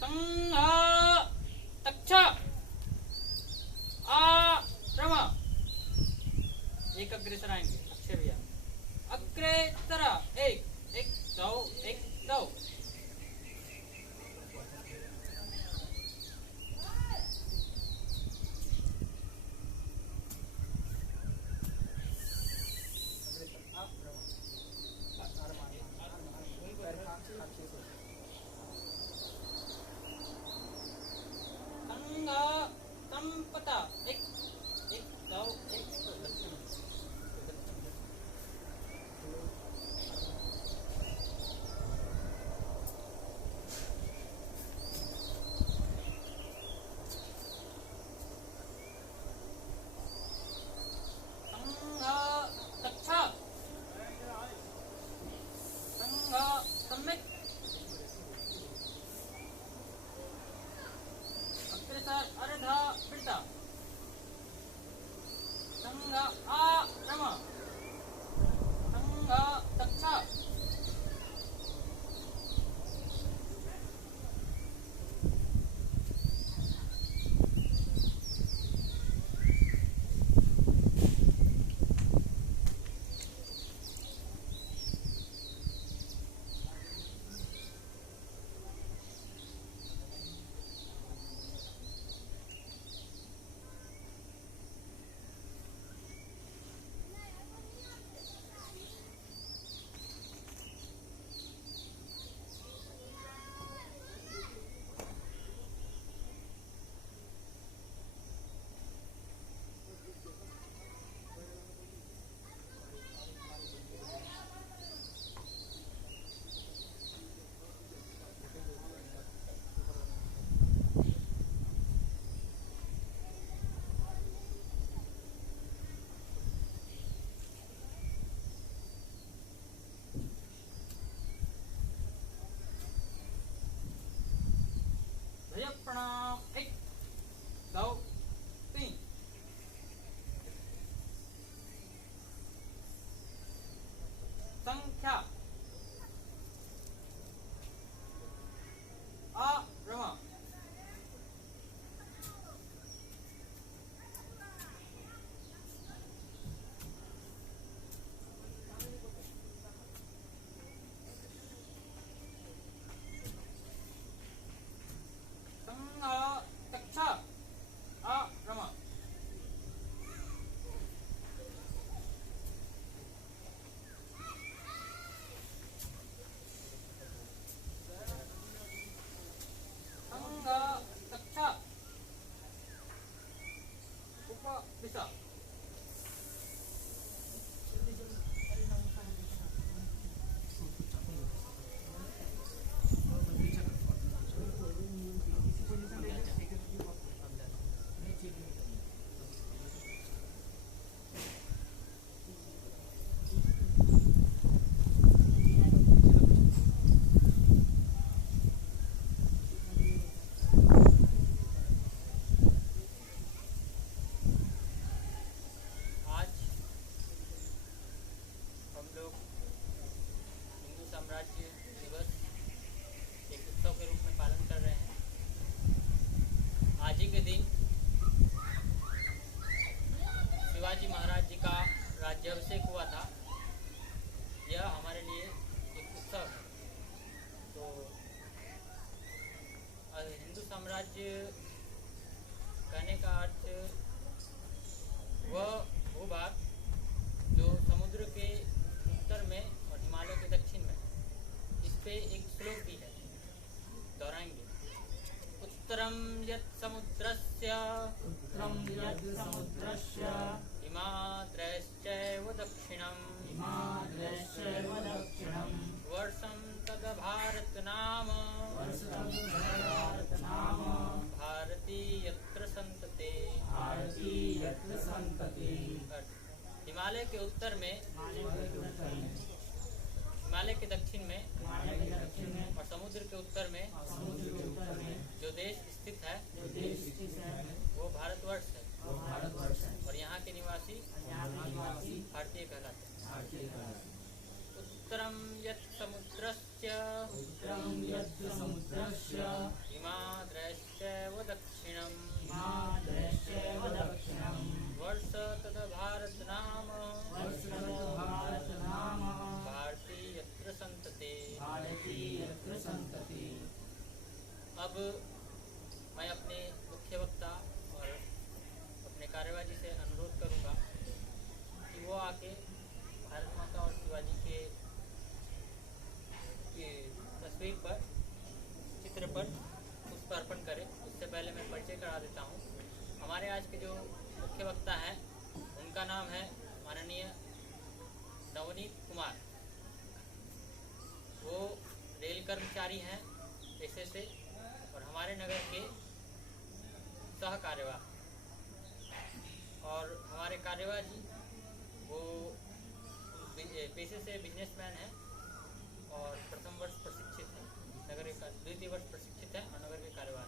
तंगा तक्षा आ रमा। एक अग्रेसर आएंगे अक्षय भैया। अग्रेसर एक एक दो एक दो। तंगा तंपता एक एक दो एक तंगा तक्षा तंगा सम्यक। अग्रेसर अर्धा पिता। तंगा आ रमा। तंगा तक्षा। भैया प्रणाम। एक दो तीन। संख्या आ रमा। तंगा तक्षा आ रमा। तंगा तक्षा उपदिशा। आज हम लोग हिंदू साम्राज्य दिवस एक उत्सव के रूप में पालन कर रहे हैं। आज ही के दिन शिवाजी महाराज जी का राज्याभिषेक हुआ था। यह हमारे लिए एक उत्सव है। तो हिंदू साम्राज्य कहने का अर्थ वह भूभाग जो समुद्र के उत्तर में और हिमालय के दक्षिण में। इस पे एक श्लोक भी है, दोहराएंगे। उत्तरम यत् समुद्रस्य हिमाद्रश्चैव दक्षिणम् वर्षं तद भारत नाम भारती यत्र संतते। हिमालय के उत्तर में, हिमालय के दक्षिण में और समुद्र के उत्तर में जो देश स्थित है वो भारतवर्ष है। और यहाँ के निवासी भारतीय कहलाते हैं। उत्तरम यत् समुद्रस्य हिमाद्रश्चैव अब मैं अपने मुख्य वक्ता और अपने कार्यवाही से अनुरोध करूंगा कि वो आके भारत माता और शिवाजी के तस्वीर पर, चित्र पर पुष्प अर्पण करें। उससे पहले मैं परिचय करा देता हूँ। हमारे आज के जो मुख्य वक्ता हैं उनका नाम है माननीय नवनीत कुमार। वो रेल कर्मचारी हैं पेशे से और हमारे नगर के सह कार्यवाह, और हमारे कार्यवाह जी वो पेशे से बिजनेसमैन हैं और प्रथम वर्ष प्रशिक्षित हैं, नगर के द्वितीय वर्ष प्रशिक्षित हैं और नगर के कार्यवाह।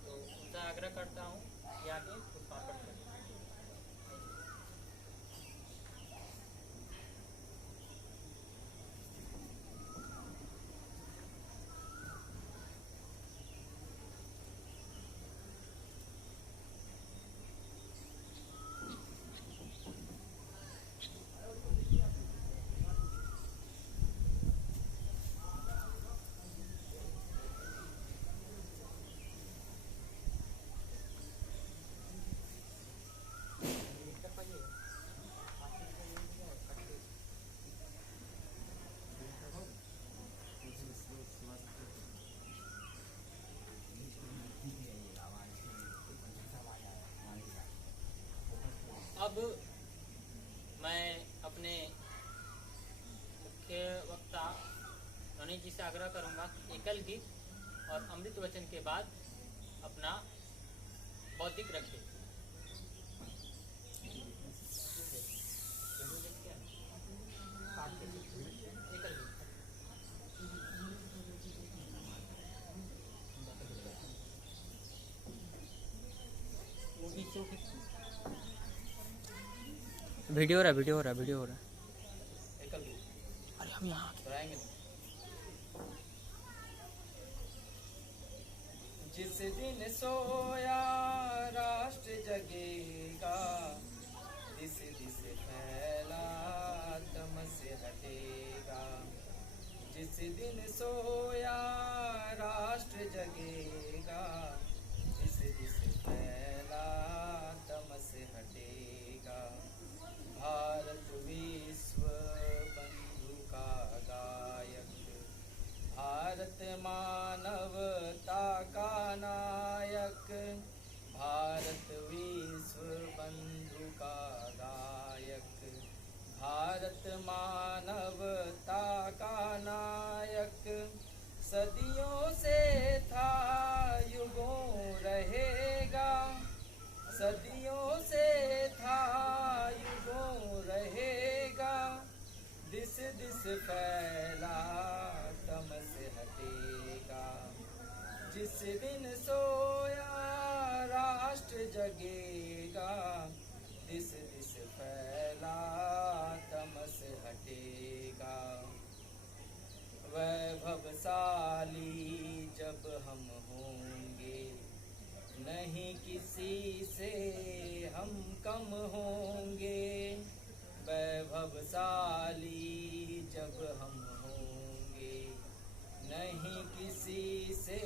तो उनसे आग्रह करता हूँ कि आके पुष्पार्पण करें। अब मैं अपने मुख्य वक्ता नवनीत जी से आग्रह करूंगा कि एकल गीत और अमृत वचन के बाद अपना बौद्धिक रखें। वीडियो हो रहा है। अरे हम यहाँ कराएंगे। जिस दिन सोया राष्ट्र जगेगा, दिस दिस फैला तम से हटेगा। जिस दिन सोया राष्ट्र जगेगा, दिस दिस फैला तम से हटेगा। भारत विश्व बंधु का गायक, भारत मानवता का नायक। भारत विश्व बंधु का गायक, भारत मानवता का नायक। सदियों से था युगों रहेगा, सदियों से था युगों रहेगा। दिस दिस फैला तम से हटेगा। जिस दिन सोया राष्ट्र जगेगा, दिस दिस फैला तम से हटेगा। वैभवशाली जब हम होंगे, नहीं किसी से हम कम होंगे। वैभवशाली जब हम होंगे, नहीं किसी से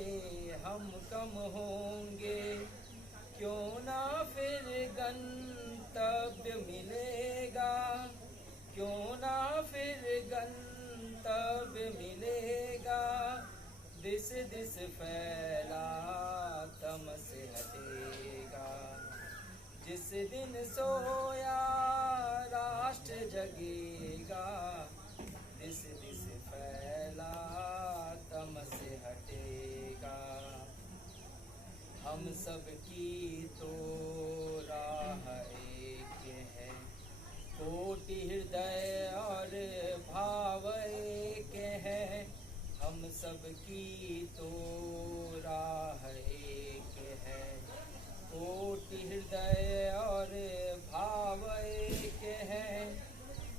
हम कम होंगे। क्यों ना फिर गंतव्य मिलेगा, क्यों ना फिर गंतव्य मिलेगा। दिस दिस फैला तम से हटेगा। जिस दिन सोया राष्ट्र जगेगा, दिस दिस फैला तम से हटेगा। हम सब की तो राह एक है, कोटि हृदय और भाव एक है। हम सब की तो राह एक है, कोटि हृदय और भाव एक है।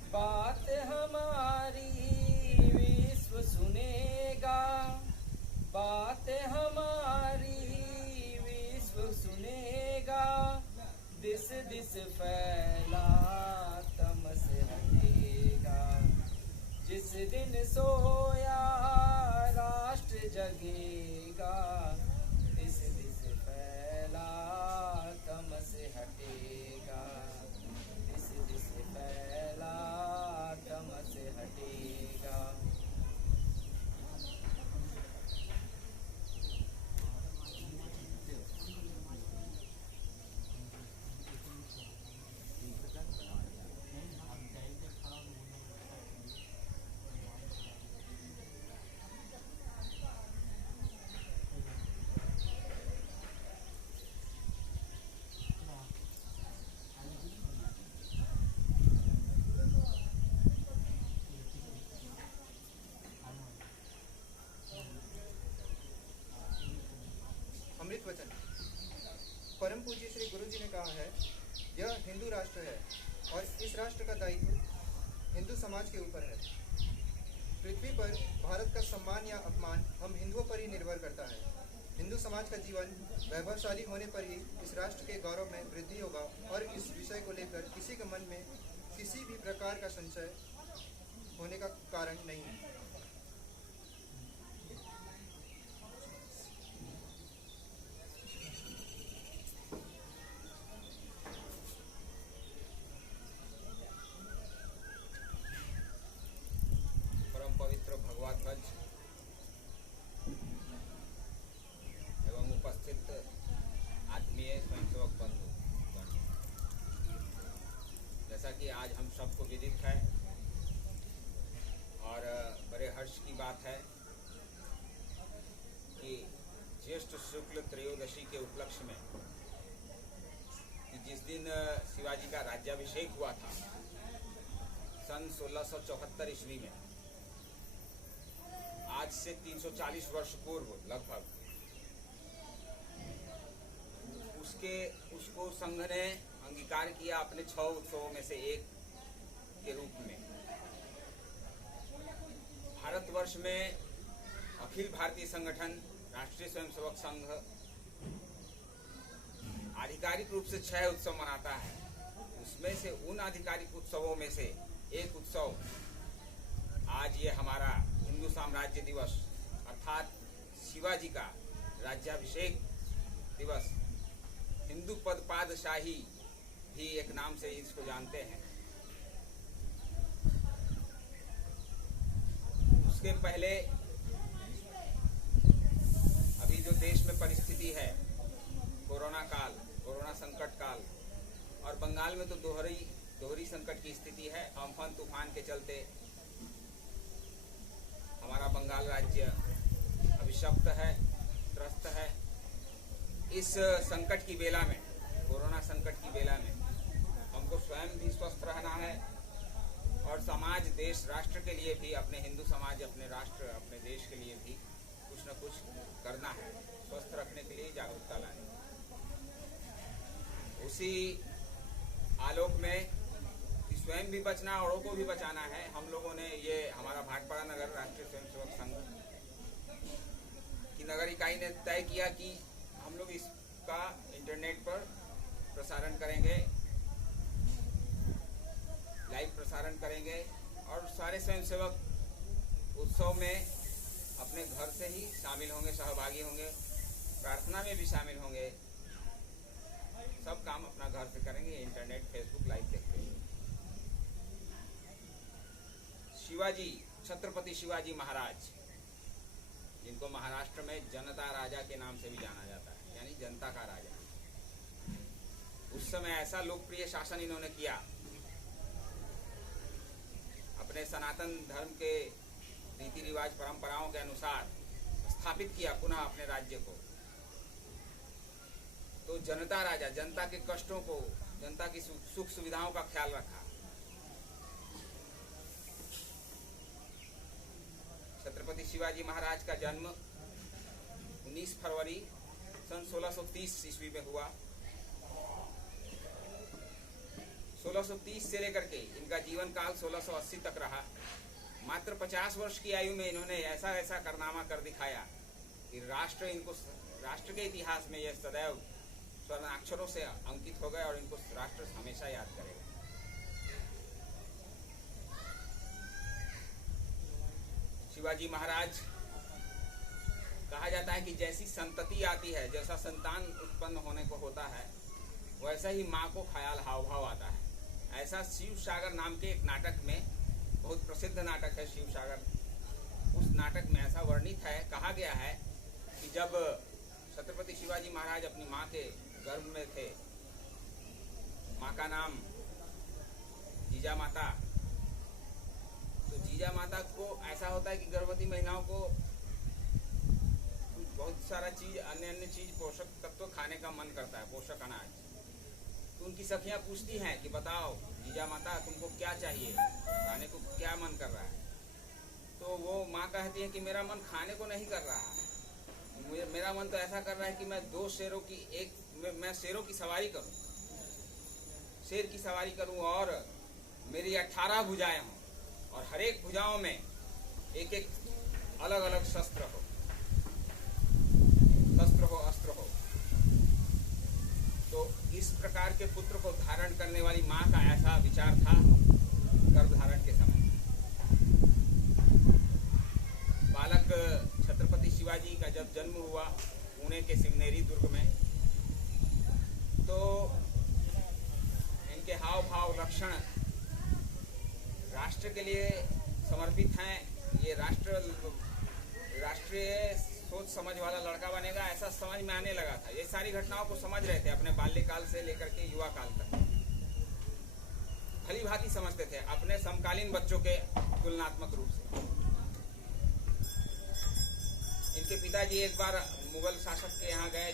बात हमारी विश्व सुनेगा, बात हमारी विश्व सुनेगा। दिस दिस फैला तम से हटेगा। जिस दिन सोया राष्ट्र जगेगा, देगा। अमृत वचन। परम पूज्य श्री गुरु जी ने कहा है, यह हिंदू राष्ट्र है और इस राष्ट्र का दायित्व हिंदू समाज के ऊपर है। पृथ्वी पर भारत का सम्मान या अपमान हम हिंदुओं पर ही निर्भर करता है। हिंदू समाज का जीवन वैभवशाली होने पर ही इस राष्ट्र के गौरव में वृद्धि होगा और इस विषय को लेकर किसी के मन में किसी भी प्रकार का संशय होने का कारण नहीं है। परम पवित्र भगवा ध्वज एवं उपस्थित आत्मीय स्वयंसेवक बंधुगण, जैसा कि आज हम सबको विदित है और बड़े हर्ष की बात है कि ज्येष्ठ शुक्ल त्रयोदशी के उपलक्ष्य में कि जिस दिन शिवाजी का राज्याभिषेक हुआ था सन 1674 ईस्वी में, आज से 340 वर्ष पूर्व लगभग उसको संघ ने अंगीकार किया अपने 6 उत्सवों में से एक के रूप में। भारतवर्ष में अखिल भारतीय संगठन राष्ट्रीय स्वयंसेवक संघ आधिकारिक रूप से 6 उत्सव मनाता है। उसमें से उन आधिकारिक उत्सवों में से एक उत्सव आज ये हमारा हिंदू साम्राज्य दिवस अर्थात शिवाजी का राज्याभिषेक दिवस, हिंदू पद पादशाही भी एक नाम से इसको जानते हैं। उसके पहले अभी जो देश में परिस्थिति है, कोरोना काल, कोरोना संकट काल, और बंगाल में तो दोहरी संकट की स्थिति है। अम्फन तूफान के चलते हमारा बंगाल राज्य अभिशप्त है, त्रस्त है। इस संकट की बेला में, कोरोना संकट की बेला में हमको स्वयं भी स्वस्थ रहना है और समाज, देश, राष्ट्र के लिए भी, अपने हिंदू समाज, अपने राष्ट्र, अपने देश के लिए भी कुछ न कुछ करना है, स्वस्थ रखने के लिए जागरूकता लानी। उसी आलोक में स्वयं भी बचना, औरों को भी बचाना है। हम लोगों ने ये हमारा भाटपाड़ा नगर राष्ट्रीय स्वयंसेवक संघ की नगर इकाई ने तय किया कि हम लोग इसका इंटरनेट पर प्रसारण करेंगे, लाइव प्रसारण करेंगे और सारे स्वयंसेवक उत्सव में अपने घर से ही शामिल होंगे, सहभागी होंगे, प्रार्थना में भी शामिल होंगे। सब काम अपना घर से करेंगे, इंटरनेट, फेसबुक लाइव देखते हुए। शिवाजी, छत्रपति शिवाजी महाराज, जिनको महाराष्ट्र में जनता राजा के नाम से भी जाना जाता है, यानी जनता का राजा। उस समय ऐसा लोकप्रिय शासन इन्होंने किया, अपने सनातन धर्म के रीति रिवाज, परंपराओं के अनुसार स्थापित किया पुनः अपने राज्य को। तो जनता राजा, जनता के कष्टों को, जनता की सुख सुविधाओं का ख्याल रखा। छत्रपति शिवाजी महाराज का जन्म 19 फरवरी सन 1630 ईस्वी में हुआ। 1630 से लेकर के इनका जीवन काल 1680 तक रहा। मात्र 50 वर्ष की आयु में इन्होंने ऐसा ऐसा कारनामा कर दिखाया कि राष्ट्र के इतिहास में यह सदैव स्वर्ण अक्षरों से अंकित हो गए और इनको राष्ट्र हमेशा याद करेगा। शिवाजी महाराज, कहा जाता है कि जैसी संतति आती है, जैसा संतान उत्पन्न होने को होता है, वैसा ही माँ को ख्याल हाव भाव आता है। ऐसा शिव सागर नाम के एक नाटक में बहुत प्रसिद्ध नाटक है शिव सागर। उस नाटक में ऐसा वर्णित है, कहा गया है कि जब छत्रपति शिवाजी महाराज अपनी माँ के गर्भ में थे, माँ का नाम जीजा माता, तो जीजा माता को ऐसा होता है कि गर्भवती महिलाओं को बहुत सारा चीज अन्य चीज पोषक तत्व खाने का मन करता है, पोषक अनाज। तो उनकी सखियां पूछती हैं कि बताओ जीजा माता तुमको क्या चाहिए, खाने को क्या मन कर रहा है। तो वो माँ कहती है कि मेरा मन खाने को नहीं कर रहा है, मेरा मन तो ऐसा कर रहा है कि मैं मैं शेरों की सवारी करूं, शेर की सवारी करूं और मेरी 18 भुजाएं हों और हर एक भुजाओं में एक एक अलग अलग शस्त्र हो, अस्त्र हो। तो इस प्रकार के पुत्र को धारण करने वाली माँ का ऐसा विचार था गर्भधारण के समय। बालक छत्रपति शिवाजी का जब जन्म हुआ पुणे के सिवनेरी दुर्ग में, तो इनके हाव भाव लक्षण राष्ट्र के लिए समर्पित हैं। ये राष्ट्रीय सोच समझ वाला लड़का बनेगा, ऐसा समझ में आने लगा था। ये सारी घटनाओं को समझ रहे थे अपने बाल्यकाल से लेकर के युवा काल तक, भली भांति समझते थे अपने समकालीन बच्चों के तुलनात्मक रूप से। इनके पिताजी एक बार मुगल शासक के यहाँ गए,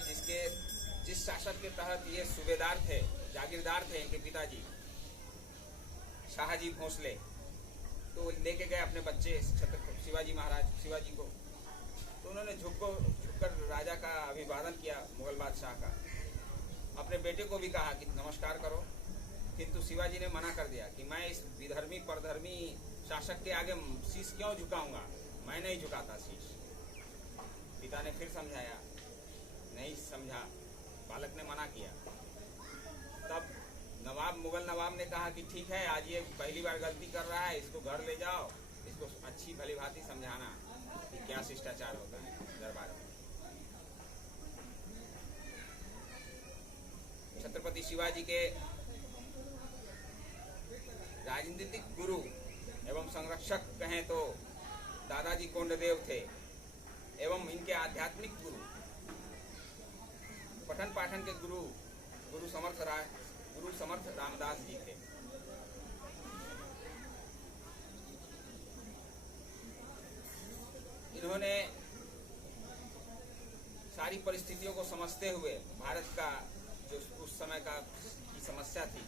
जिस शासक के तहत ये सूबेदार थे, जागीरदार थे इनके पिताजी शाहजी भोसले। तो लेके गए अपने बच्चे छत्रपति शिवाजी को। तो उन्होंने झुककर राजा का अभिवादन किया, मुगल बादशाह का। अपने बेटे को भी कहा कि नमस्कार करो, किंतु शिवाजी ने मना कर दिया कि मैं इस विधर्मी परधर्मी शासक के आगे शीश क्यों झुकाऊंगा, मैं नहीं झुकाता शीश। पिता ने फिर समझाया, नहीं समझा, बालक ने मना किया। तब मुगल नवाब ने कहा कि ठीक है, आज ये पहली बार गलती कर रहा है, इसको घर ले जाओ, इसको अच्छी भली भांति समझाना कि क्या शिष्टाचार होता है दरबार में। छत्रपति शिवाजी के राजनीतिक गुरु एवं संरक्षक कहें तो दादाजी कोंडदेव थे, एवं इनके आध्यात्मिक गुरु पठन पाठन के गुरु समर्थ रामदास जी थे। इन्होंने सारी परिस्थितियों को समझते हुए भारत का जो उस समय का की समस्या थी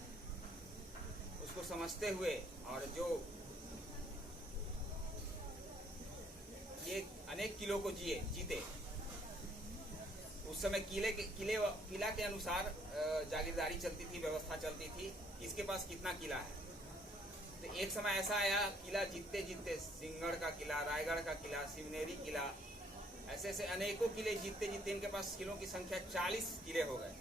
उसको समझते हुए, और जो ये अनेक किलों को जीते। उस समय किला के अनुसार जागीरदारी चलती थी, व्यवस्था चलती थी, किसके पास कितना किला है। तो एक समय ऐसा आया, किला जीतते जीतते सिंहगढ़ का किला, रायगढ़ का किला, सिवनेरी किला, ऐसे अनेकों किले जीतते जीतते इनके पास किलों की संख्या 40 किले हो गए।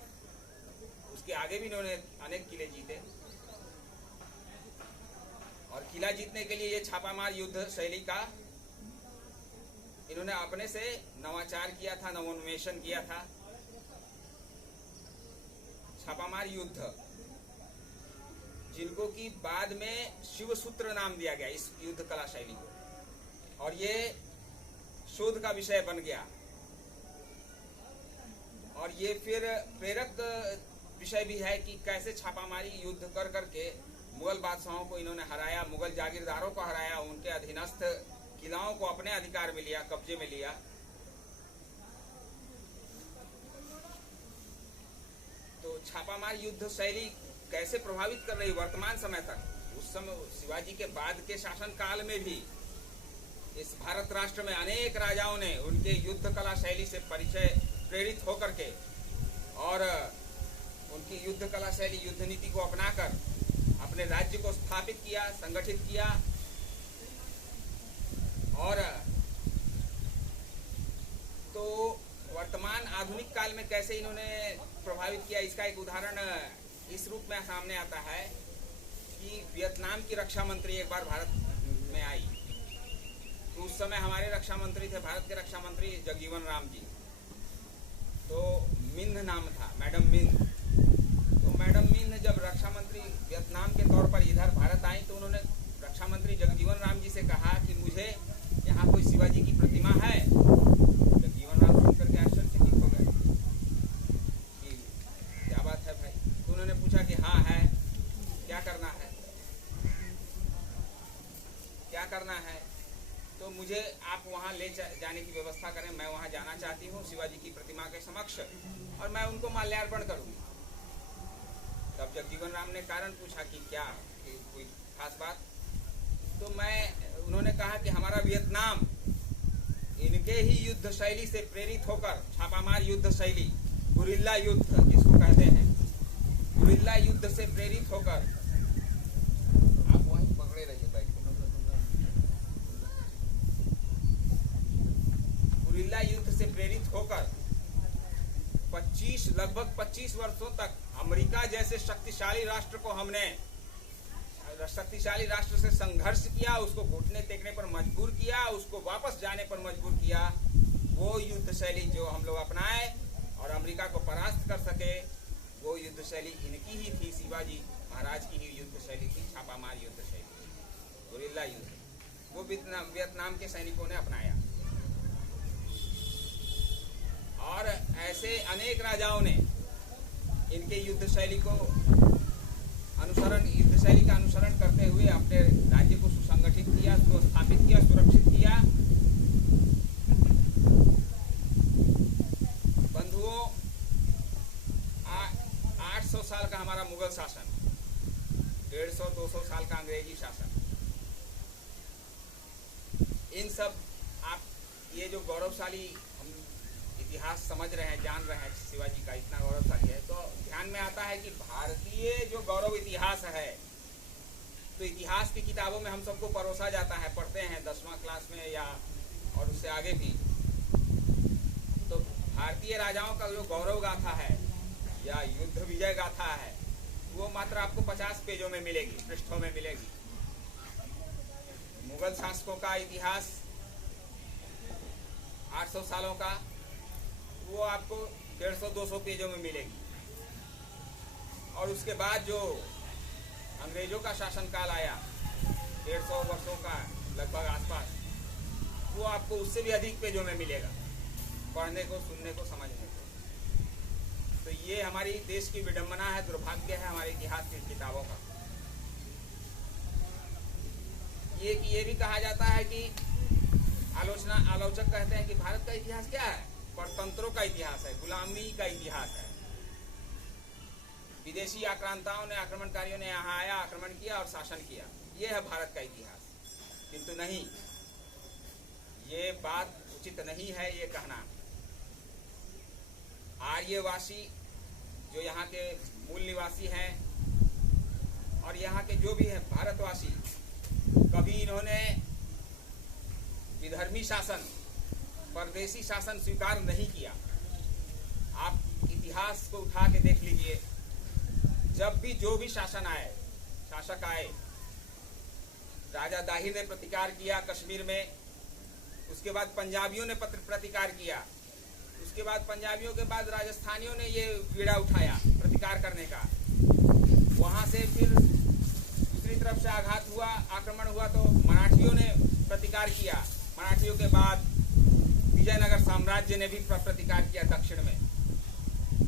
उसके आगे भी इन्होंने अनेक किले जीते। और किला जीतने के लिए ये छापामार युद्ध शैली का इन्होंने अपने से नवाचार किया था, नवोन्मेषण किया था। छापामार युद्ध, जिनको की बाद में शिव सूत्र नाम दिया गया इस युद्ध कला शैली को, और ये शोध का विषय बन गया। और ये फिर प्रेरक विषय भी है कि कैसे छापामारी युद्ध कर करके मुगल बादशाहों को इन्होंने हराया, मुगल जागीरदारों को हराया, उनके अधीनस्थ किलाओं को अपने अधिकार में लिया, कब्जे में लिया। तो छापामार युद्ध शैली कैसे प्रभावित कर रही वर्तमान समय तक। उस समय शिवाजी के बाद के शासन काल में भी इस भारत राष्ट्र में अनेक राजाओं ने उनके युद्ध कला शैली से प्रेरित होकर के और उनकी युद्ध कला शैली, युद्ध नीति को अपनाकर अपने राज्य को स्थापित किया, संगठित किया। और तो वर्तमान आधुनिक काल में कैसे इन्होंने प्रभावित किया, इसका एक उदाहरण इस रूप में सामने आता है कि वियतनाम की रक्षा मंत्री एक बार भारत में आई। तो उस समय हमारे रक्षा मंत्री थे, भारत के रक्षा मंत्री जगजीवन राम जी। तो मिन्ह नाम था, मैडम मिन्ह। तो मैडम मिन्ह जब रक्षा मंत्री वियतनाम के तौर पर इधर भारत आई, तो उन्होंने रक्षा मंत्री जगजीवन राम जी से कहा कि मुझे यहाँ कोई शिवाजी की प्रतिमा है। जगजीवन राम सुन करके आश्चर्यचकित हो गए कि क्या बात है भाई। तो उन्होंने पूछा कि हाँ है, क्या करना है, क्या करना है। तो मुझे आप वहाँ ले जाने की व्यवस्था करें, मैं वहाँ जाना चाहती हूँ शिवाजी की प्रतिमा के समक्ष और मैं उनको माल्यार्पण करूँगी। तब जगजीवन राम ने कारण पूछा कि क्या, कि कोई खास बात। तो उन्होंने कहा कि हमारा वियतनाम इनके ही युद्ध शैली से प्रेरित होकर, छापामार युद्ध शैली, गुरिल्ला युद्ध जिसको कहते हैं, गुरिल्ला युद्ध से प्रेरित होकर, आप वहीं पकड़े रहिए भाई, गुरिल्ला युद्ध से प्रेरित होकर लगभग 25 वर्षों तक अमेरिका जैसे शक्तिशाली राष्ट्र को हमने शक्तिशाली राष्ट्र से संघर्ष किया, उसको घुटने टेकने पर मजबूर किया, उसको वापस जाने पर मजबूर किया। वो युद्ध शैली जो हम लोग अपनाए और अमेरिका को परास्त कर सके, वो युद्ध शैली इनकी ही थी, शिवाजी महाराज की ही युद्ध शैली थी, छापामार युद्ध शैली, गुरिल्ला युद्ध। वो वियतनाम के सैनिकों ने अपनाया और ऐसे अनेक राजाओं ने इनके युद्ध शैली का अनुसरण करते हुए अपने राज्य को सुसंगठित किया, स्थापित किया, सुरक्षित किया। बंधुओं, 800 साल का हमारा मुगल शासन, 150-200 साल का अंग्रेजी शासन, इन सब आप ये जो गौरवशाली इतिहास समझ रहे हैं, जान रहे हैं शिवाजी का इतना गौरवशाली है, तो ध्यान में आता है कि भारतीय जो गौरव इतिहास है, तो इतिहास की किताबों में हम सबको परोसा जाता है, पढ़ते हैं 10वां क्लास में या और उससे आगे भी। तो भारतीय राजाओं का जो गौरव गाथा है या युद्ध विजय गाथा है, वो मात्र आपको 50 पेजों में मिलेगी, पृष्ठों में मिलेगी। मुगल शासकों का इतिहास 800 सालों का, वो आपको 150-200 पेजों में मिलेगी। और उसके बाद जो अंग्रेजों का शासनकाल आया 150 वर्षों का लगभग आसपास, वो आपको उससे भी अधिक पेजों में मिलेगा, पढ़ने को, सुनने को, समझने को। तो ये हमारी देश की विडंबना है, दुर्भाग्य है हमारे इतिहास की किताबों का। ये भी कहा जाता है कि आलोचक कहते हैं कि भारत का इतिहास क्या है? परतंत्रों का इतिहास है, गुलामी का इतिहास है। विदेशी आक्रांताओं ने, आक्रमणकारियों ने यहाँ आया, आक्रमण किया और शासन किया, ये है भारत का इतिहास। किंतु नहीं, ये बात उचित नहीं है ये कहना। आर्यवासी जो यहाँ के मूल निवासी हैं और यहाँ के जो भी हैं भारतवासी, कभी इन्होंने विधर्मी शासन, परदेशी शासन स्वीकार नहीं किया। आप इतिहास को उठा के देख लीजिए, जब भी जो भी शासन आए, शासक आए, राजा दाहिर ने प्रतिकार किया कश्मीर में, उसके बाद पंजाबियों ने प्रतिकार किया, उसके बाद पंजाबियों के बाद राजस्थानियों ने ये बीड़ा उठाया प्रतिकार करने का। वहां से फिर दूसरी तरफ से आघात हुआ, आक्रमण हुआ तो मराठियों ने प्रतिकार किया। मराठियों के बाद विजयनगर साम्राज्य ने भी प्रतिकार किया दक्षिण में।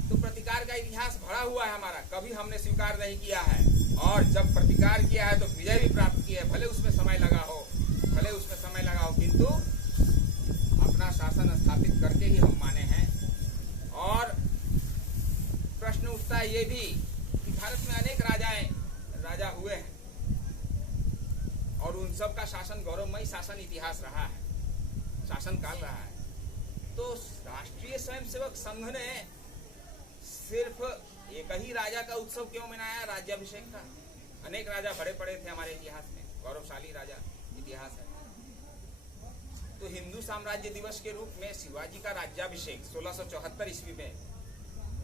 तो प्रतिकार का इतिहास भरा हुआ है हमारा, कभी हमने स्वीकार नहीं किया है। और जब प्रतिकार किया है तो विजय भी प्राप्त किया है, भले उसमें समय लगा हो, किंतु अपना शासन स्थापित करके ही हम माने हैं। और प्रश्न उठता है ये भी कि भारत में अनेक राजा हुए हैं और उन सब का शासन गौरवमयी शासन इतिहास रहा है, शासन काल रहा है। तो राष्ट्रीय स्वयंसेवक संघ ने सिर्फ एक ही राजा का उत्सव क्यों मनाया, राज्याभिषेक का? अनेक राजा बड़े पड़े थे हमारे इतिहास में, गौरवशाली राजा इतिहास है। तो हिंदू साम्राज्य दिवस के रूप में शिवाजी का राज्याभिषेक 1674 ईस्वी में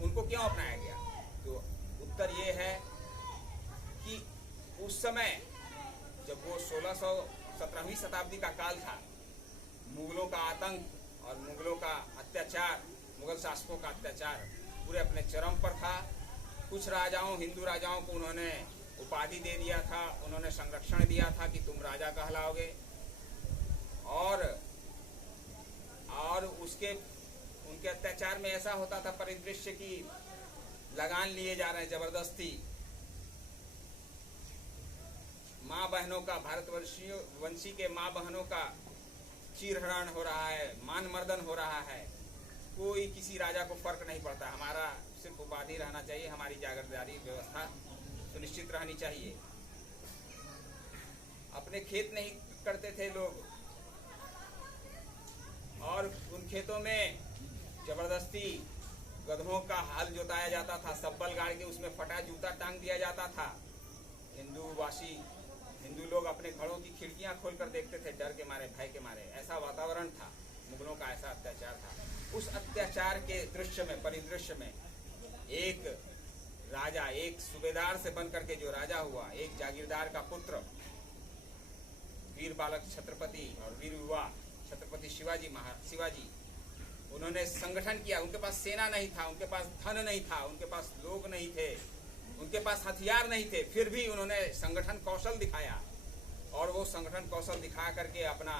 उनको क्यों अपनाया गया? तो उत्तर ये है कि उस समय जब वो 17वीं शताब्दी का काल था, मुगलों का आतंक और मुगलों का अत्याचार, मुगल शासकों का अत्याचार पूरे अपने चरम पर था। कुछ राजाओं, हिंदू राजाओं को उन्होंने उपाधि दे दिया था, उन्होंने संरक्षण दिया था कि तुम राजा कहलाओगे। और उनके अत्याचार में ऐसा होता था परिदृश्य की लगान लिए जा रहे हैं जबरदस्ती। माँ बहनों का, भारतवंशी के माँ बहनों का चीरहरण हो रहा है, मान मर्दन हो रहा है। कोई किसी राजा को फर्क नहीं पड़ता। हमारा सिर्फ उपाधि रहना चाहिए, हमारी जागीरदारी व्यवस्था सुनिश्चित रहनी चाहिए। अपने खेत नहीं करते थे लोग, और उन खेतों में जबरदस्ती गधों का हल जोताया जाता था, सब्बल गाड़ के उसमें फटा जूता टांग दिया जाता था। हिंदू लोग अपने घरों की खिड़कियां खोलकर देखते थे, डर के मारे, भय के मारे। ऐसा वातावरण था, मुगलों का ऐसा अत्याचार था। उस अत्याचार के दृश्य में, परिदृश्य में एक राजा, एक सूबेदार से बनकर के जो राजा हुआ, एक जागीरदार का पुत्र, वीर बालक छत्रपति और वीर युवा छत्रपति शिवाजी, उन्होंने संगठन किया। उनके पास सेना नहीं था, उनके पास धन नहीं था, उनके पास लोग नहीं थे, उनके पास हथियार नहीं थे, फिर भी उन्होंने संगठन कौशल दिखाया। और वो संगठन कौशल दिखा करके अपना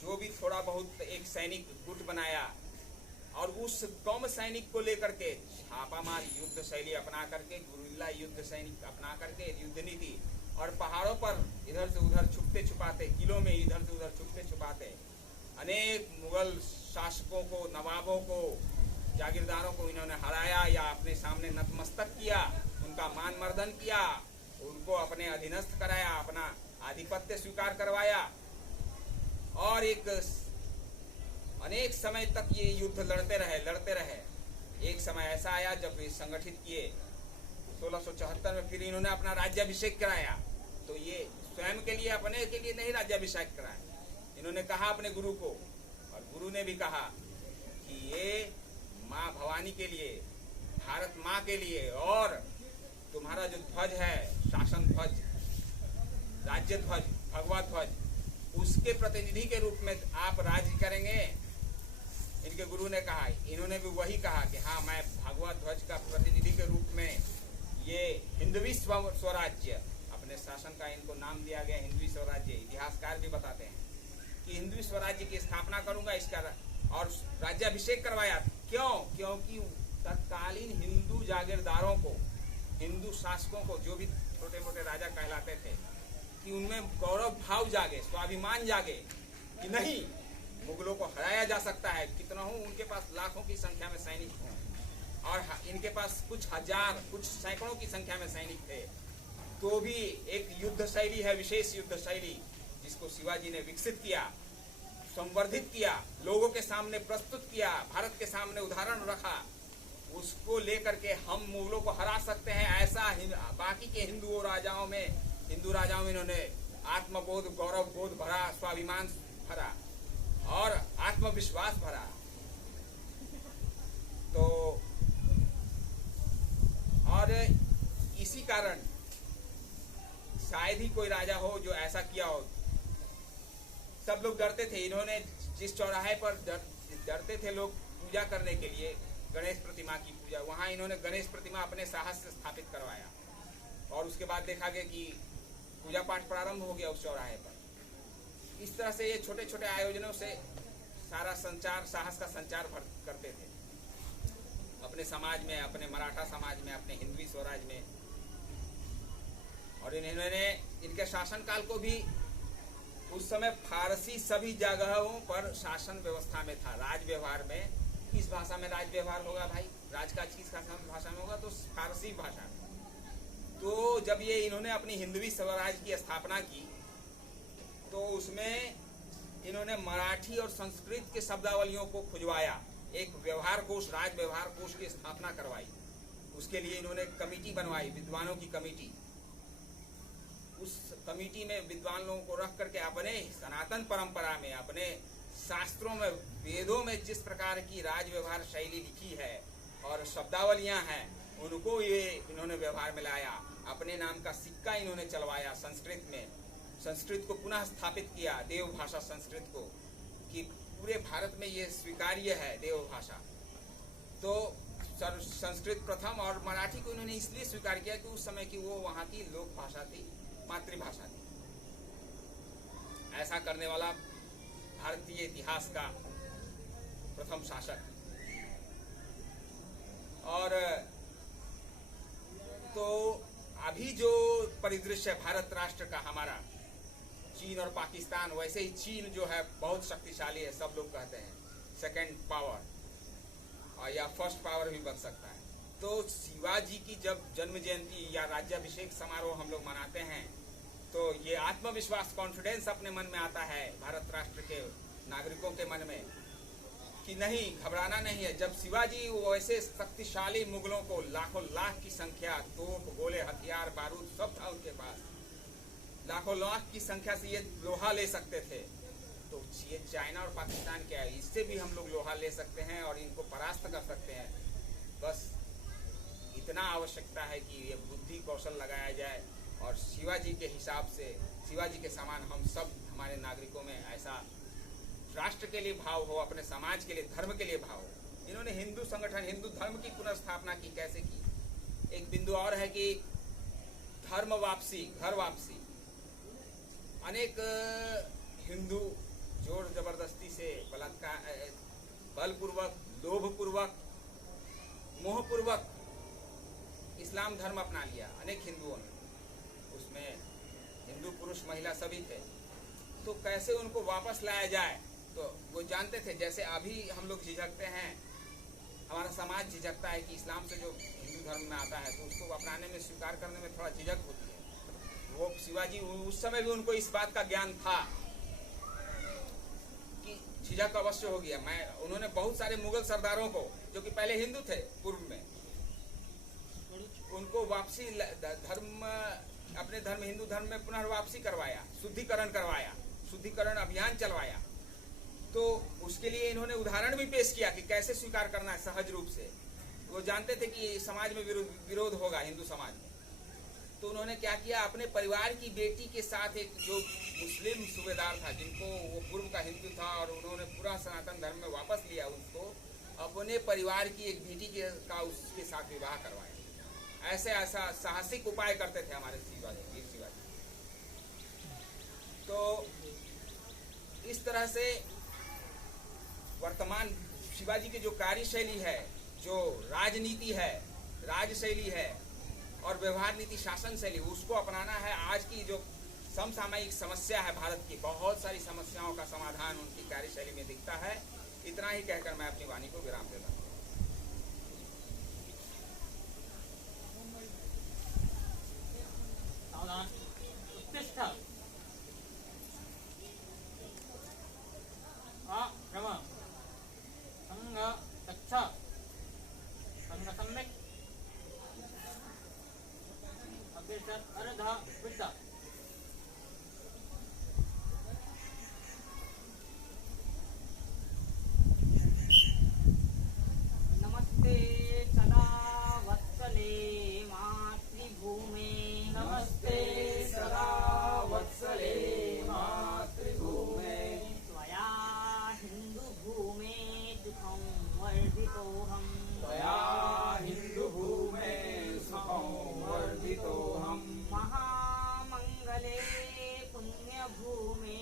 जो भी थोड़ा बहुत एक सैनिक गुट बनाया, और उस कौम सैनिक को लेकर के छापामार युद्ध शैली अपना करके, गुरिल्ला युद्ध सैनिक अपना करके, युद्ध नीति, और पहाड़ों पर इधर से उधर छुपते छुपाते, किलों में इधर से उधर छुपते छुपाते अनेक मुगल शासकों को, नवाबों को, जागीरदारों को इन्होंने हराया या अपने सामने नतमस्तक किया, उनका मान मर्दन किया, उनको अपने अधीनस्थ कराया, अपना आधिपत्य स्वीकार करवाया। और अनेक समय तक ये युद्ध लड़ते रहे। एक समय ऐसा आया जब ये संगठित किए 1674 में, फिर इन्होंने अपना राज्याभिषेक कराया। तो ये स्वयं के लिए, अपने के लिए नहीं राज्याभिषेक कराया, इन्होंने कहा अपने गुरु को, और गुरु ने भी कहा कि ये माँ भवानी के लिए, भारत माँ के लिए, और तुम्हारा जो ध्वज है, शासन ध्वज, राज्य ध्वज, भगवा ध्वज, उसके प्रतिनिधि के रूप में आप राज्य करेंगे। इनके गुरु ने कहा, इन्होंने भी वही कहा कि हाँ, मैं भगवा ध्वज का प्रतिनिधि के रूप में ये हिंदवी स्वराज्य, अपने शासन का इनको नाम दिया गया हिंदवी स्वराज्य। इतिहासकार भी बताते हैं कि हिंदवी स्वराज्य की स्थापना करूंगा, इसका और राज्याभिषेक करवाया। क्यों? क्योंकि तत्कालीन हिंदू जागीरदारों को, हिंदू शासकों को, जो भी छोटे मोटे राजा कहलाते थे, कि उनमें गौरव भाव जागे, स्वाभिमान जागे कि नहीं, मुगलों को हराया जा सकता है। कितना हो, उनके पास लाखों की संख्या में सैनिक हों, और इनके पास कुछ हजार, कुछ सैकड़ों की संख्या में सैनिक थे, तो भी एक युद्ध शैली है, विशेष युद्ध शैली, जिसको शिवाजी ने विकसित किया, संवर्धित किया, लोगों के सामने प्रस्तुत किया, भारत के सामने उदाहरण रखा। उसको लेकर के हम मुगलों को हरा सकते हैं, ऐसा बाकी के हिंदू राजाओं में इन्होंने आत्मबोध, गौरव बोध भरा, स्वाभिमान भरा और आत्मविश्वास भरा। तो और इसी कारण शायद ही कोई राजा हो जो ऐसा किया हो। सब लोग डरते थे। इन्होंने जिस चौराहे पर डरते थे लोग पूजा करने के लिए, गणेश प्रतिमा की पूजा, वहां इन्होंने गणेश प्रतिमा अपने साहस से स्थापित करवाया, और उसके बाद देखा गया कि पूजा पाठ प्रारंभ हो गया उस चौराहे पर। इस तरह से ये छोटे छोटे आयोजनों से सारा संचार, साहस का संचार करते थे अपने समाज में, अपने मराठा समाज में, अपने हिंदवी स्वराज में। और इन्होंने इनके शासनकाल को भी, उस समय फारसी सभी जगहों पर शासन व्यवस्था में था। राज व्यवहार में किस भाषा में राज व्यवहार होगा भाई? राजकाज किस भाषा में होगा? तो फारसी भाषा में। तो जब ये इन्होंने अपनी हिंदवी स्वराज की स्थापना की, तो उसमें इन्होंने मराठी और संस्कृत के शब्दावलियों को खुजवाया, एक व्यवहार कोश, राज व्यवहार कोश की स्थापना करवाई। उसके लिए इन्होंने कमेटी बनवाई, विद्वानों की कमेटी। उस कमेटी में विद्वान लोगों को रख करके अपने सनातन परंपरा में, अपने शास्त्रों में, वेदों में जिस प्रकार की राज व्यवहार शैली लिखी है और शब्दावलियां हैं, उनको ये इन्होंने व्यवहार में लाया। अपने नाम का सिक्का इन्होंने चलवाया संस्कृत में, संस्कृत को पुनः स्थापित किया, देव भाषा संस्कृत को, कि पूरे भारत में ये स्वीकार्य है देव भाषा। तो संस्कृत प्रथम और मराठी को इन्होंने इसलिए स्वीकार किया कि उस समय की वो वहाँ की लोक भाषा थी, मातृभाषा थी। ऐसा करने वाला भारतीय इतिहास का प्रथम शासक। और तो अभी जो परिदृश्य है भारत राष्ट्र का हमारा, चीन और पाकिस्तान, वैसे ही चीन जो है बहुत शक्तिशाली है, सब लोग कहते हैं सेकंड पावर और या फर्स्ट पावर भी बन सकता है। तो शिवाजी की जब जन्म जयंती या राज्याभिषेक समारोह हम लोग मनाते हैं तो ये आत्मविश्वास, कॉन्फिडेंस अपने मन में आता है भारत राष्ट्र के नागरिकों के मन में कि नहीं, घबराना नहीं है। जब शिवाजी वैसे शक्तिशाली मुगलों को लाखों लाख की संख्या, तोप, गोले, हथियार, बारूद सब था उनके पास, लाखों लाख की संख्या से ये लोहा ले सकते थे। तो ये चाइना और पाकिस्तान क्या है, इससे भी हम लोग लोहा ले सकते हैं और इनको परास्त कर सकते हैं। बस इतना आवश्यकता है कि ये बुद्धि कौशल लगाया जाए और शिवाजी के हिसाब से, शिवाजी के समान हम सब, हमारे नागरिकों में ऐसा राष्ट्र के लिए भाव हो, अपने समाज के लिए, धर्म के लिए भाव हो। इन्होंने हिंदू संगठन, हिंदू धर्म की पुनर्स्थापना की। कैसे की? एक बिंदु और है कि धर्म वापसी, घर वापसी। अनेक हिंदू जोर जबरदस्ती से, बलात्कार, बलपूर्वक, लोभपूर्वक, मोहपूर्वक इस्लाम धर्म अपना लिया अनेक हिंदुओं ने। उसमें हिंदू पुरुष महिला सभी थे। तो कैसे उनको वापस लाया जाए? तो वो जानते थे, जैसे अभी हम लोग झिझकते हैं, हमारा समाज झिझकता है कि इस्लाम से जो हिंदू धर्म में आता है तो उसको अपनाने में, स्वीकार करने में थोड़ा झिझक होती है। वो शिवाजी उस समय भी उनको इस बात का ज्ञान था कि झिझक अवश्य होगी। उन्होंने बहुत सारे मुगल सरदारों को, जो कि पहले हिंदू थे पूर्व में, उनको वापसी धर्म, अपने धर्म, हिंदू धर्म में पुनर्वापसी करवाया, शुद्धिकरण करवाया, शुद्धिकरण अभियान चलवाया। तो उसके लिए इन्होंने उदाहरण भी पेश किया कि कैसे स्वीकार करना है सहज रूप से। वो जानते थे कि समाज में विरोध होगा, हिंदू समाज में। तो उन्होंने क्या किया, अपने परिवार की बेटी के साथ एक जो मुस्लिम सूबेदार था, जिनको वो पूर्व का हिंदू था और उन्होंने पूरा सनातन धर्म में वापस लिया, उसको अपने परिवार की एक बेटी का उसके साथ विवाह करवाया। ऐसा साहसिक उपाय करते थे हमारे शिवाजी, वीर शिवाजी। तो इस तरह से वर्तमान शिवाजी की जो कार्यशैली है, जो राजनीति है, राजशैली है और व्यवहार नीति, शासन शैली, उसको अपनाना है। आज की जो समसामयिक समस्या है भारत की, बहुत सारी समस्याओं का समाधान उनकी कार्यशैली में दिखता है। इतना ही कहकर मैं अपनी वाणी को विराम देता हूँ। उत्तिष्ठ भ्रम संग गच्छ संग सम्यक् अभ्यसत् अर्ध विद्ध। नमस्ते सदा वत्सले मातृभूमे, नमस्ते सदा वत्सले मातृभूमे, त्वया हिन्दुभूमे सुखं वर्धितोऽहं, त्वया हिन्दुभूमे सुखं वर्धितोऽहं, महामङ्गले पुण्यभूमे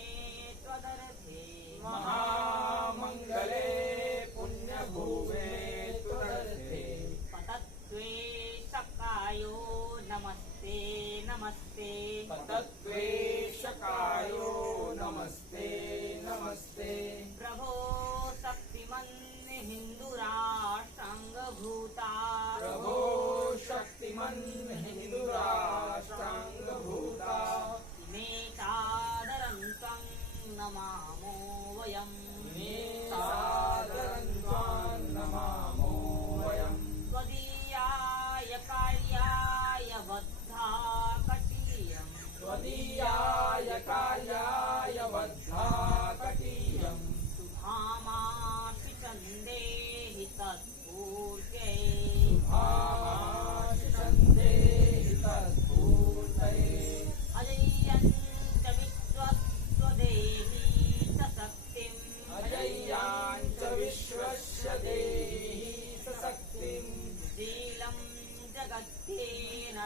त्वदर्थे, महामङ्गले पुण्यभूमे त्वदर्थे, पतत्वेशकायो नमस्ते नमस्ते, पतत्वेशकायो नमस्ते नमस्ते, प्रभो शक्तिमन् हिन्दुराष्ट्राङ्गभूता, प्रभो शक्तिमन् हिन्दुराष्ट्राङ्गभूता, इमे सादरं त्वं नमामो वयं, इमे सादरं त्वं नमामो वयं, त्वदीयाय कार्याय बद्धाकटीयं, त्वदीयाय कार्याय बद्धाकटीयं, शुभामाशि चन्देहि तत्पूर्त्यै, शुभामाशि चन्देहि तत्पूर्त्यै, अजय्यञ्च विश्वस्त्वदेहि च शक्तिम्, अजय्याञ्च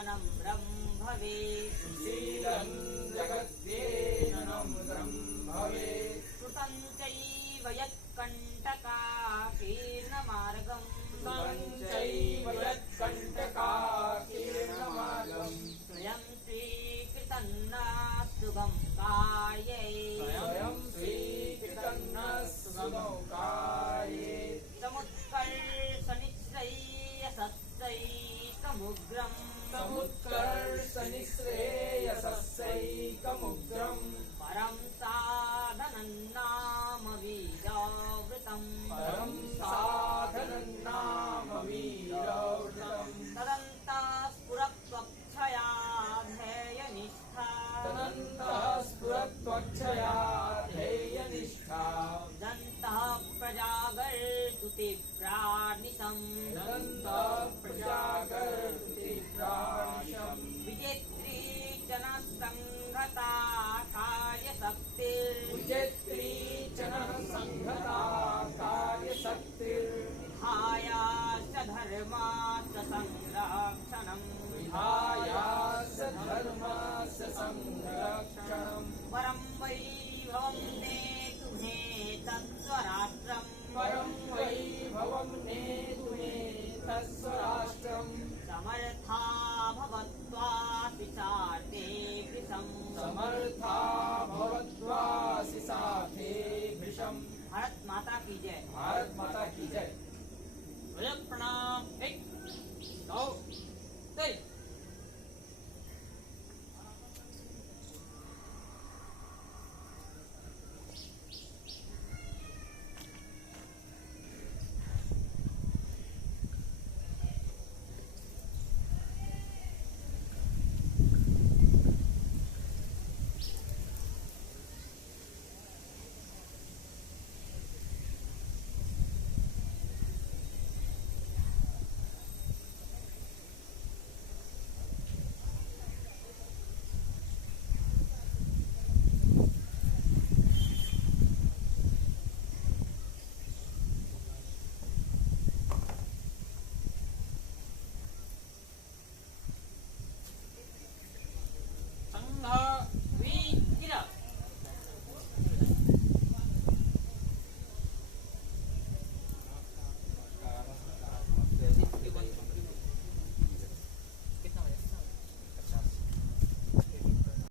नम्रं भवेत् सुशीलं जगत्ये नम्रं भवेत् श्रुतं चैव यत्कण्टकाकीर्णमार्गं चैव यत्कण्टकाकीर्णमार्गं स्वयं स्वीकृतन्नास्तु गङ्गायै स्वयं स्वीकृतन्नस्तुगौकाये समुत्कर्षनिश्रयसस्यैकमुग्रं समुत्कर्षनिःश्रेयसस्यैकमुग्रम् परं साधनं नाम वीरावृतं परं साधनं नाम वीरव्रतम् तदन्तः स्फुरत्वक्षया ध्येयनिष्ठा तदन्तः स्फुरत्वक्षया ध्येयनिष्ठा दन्तः प्रजागर्तु तीव्रानिशम् तदन्तः प्रजागर्तिप्राणिशम् विजेत्री जनसङ्घता कार्यशक्तिर् विजेत्री जनः संघता कार्यशक्तिर् विहायाश्च धर्माश्च संरक्षणम् विहायास्य धर्मस्य संरक्षणम् परं वैभवं नेतु मे तत्स्वराष्ट्रम् परं वैभवं नेतु मे तत्स्वराष्ट्रम् समर्था भवत्वा पिशाते भृशम् समर्था भवत्वासि साथे भृशम्। भारत माता की जय। भारत माता की जय। प्रणाम 1 2 3